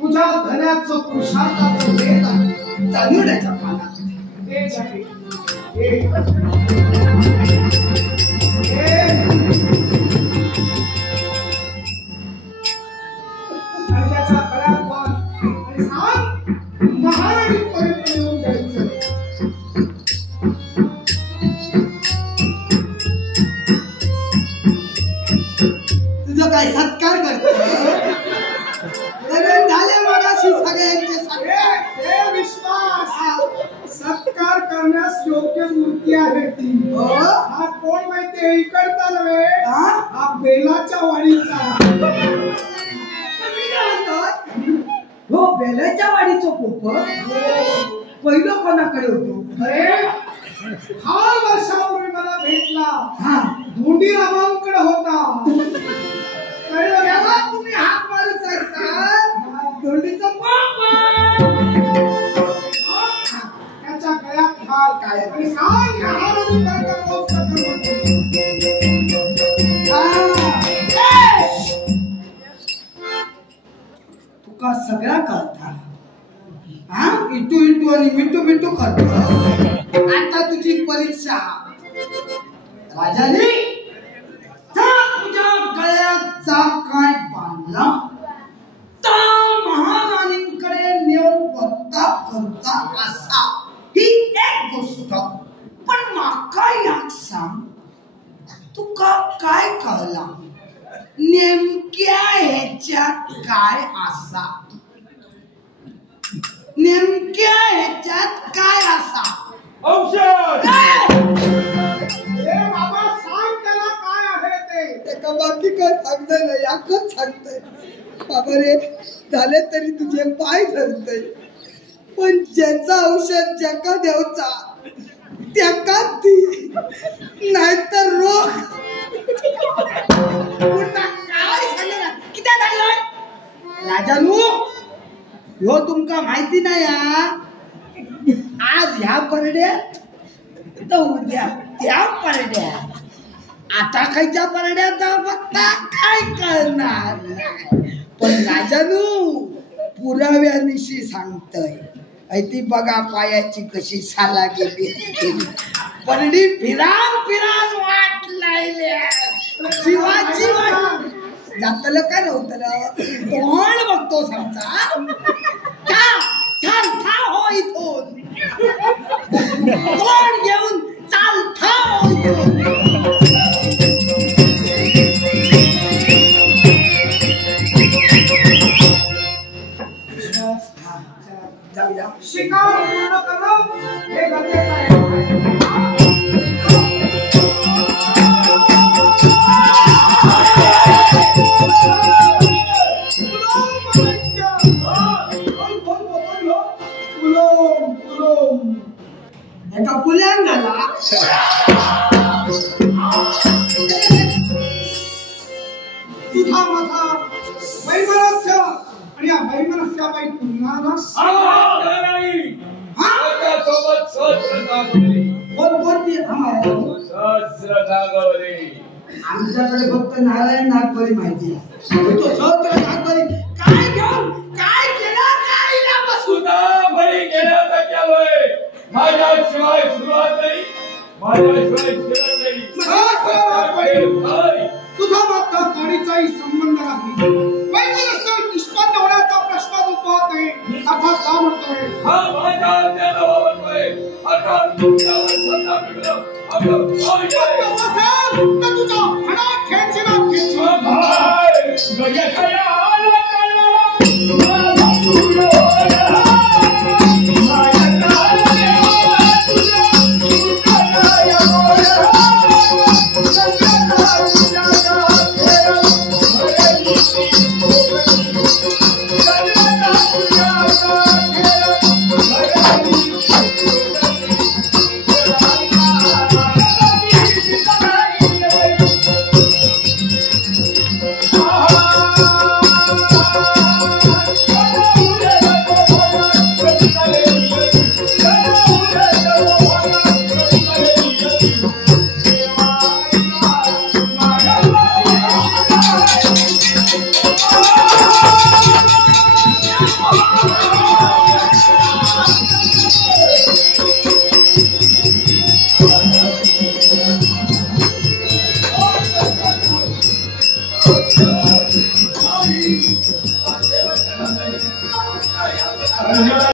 तुझ्या धन्याचं पुरुषार्थाचं वेद आहे चांदण्याच्या पानात आणि त्याच्या गळ्यात बांध आणि सांग महाराणी पर्यंत येऊन जायचं. तुझं काय सत्कार करतो झाले मगाशी सगळ्यांचे विश्वास सत्कार करण्यास योग्य मूर्ती आहे ती. हा कोण माहितीये इकडचा नव्हे हा बेलाच्या वाडीचा. हो बेलाच्या वाडीचं पोपट पहिलं कोणाकडे होतो? अरे फार वर्षापूर्वी मला भेटला धोंडी रामांकडे होता. कळलं घ्या तुम्ही हात मारू शकता धोंडीचं त्याच्या गळ्यात हार काय आणि सांग ह्या हाराने काय तुका सगळा कळता हा इटू इटू आणि मिटू मिटू करतो. आता तुझी परीक्षा राजाने तुझ्या गळ्याचा काय बांधला तर महाराणींकडे नेऊन वक्ता करता असा ही एक गोष्ट. पण माका याक सांग तुका काय कळला नेमक्या ह्याच्यात काय असा? नेमक्या ह्याच्यात काय असा? औषध बाबा सांग त्याला काय आहे ते. एका बाकी काय सांगतंय ना याकच सांगतंय. बाबा रे झाले तरी तुझे पाय धरतय पण ज्याचा औषध ज्याका द्यावचा त्याका ती नाहीतर रोग काय झालं किती झालं राजानू ह्यो तुमका माहिती नाही आज ह्या परड्यात तर उद्या त्या परड्यात. आता खायच्या परड्यात जाऊ बघता काय करणार नाही. पण राजानू पुराव्यानिशी सांगतय ती बघा पायाची कशी साला गेली परडी फिरान फिरान वाट लायल्या शिवाची वाट जातलं काय नव्हतं कोण बघतो सांगता चालथा हो इथून कोण घेऊन चालथा हो इथून. शिकार पूर्ण करणं हे गरजेचं आहे. सहस्र नागवली. आमच्याकडे फक्त नारायण नागबरी माहिती आहे. तो सहस्र नागबरी काय घेऊन काय केलं काय ना बसून तुझा बळी घेण्याचा केलोय. माझ्याशिवाय सुरुवात नाही, माझ्याशिवाय शेवट नाही. सहस्र नागबळी. तुझा मात्र काडीचाही संबंध नाही.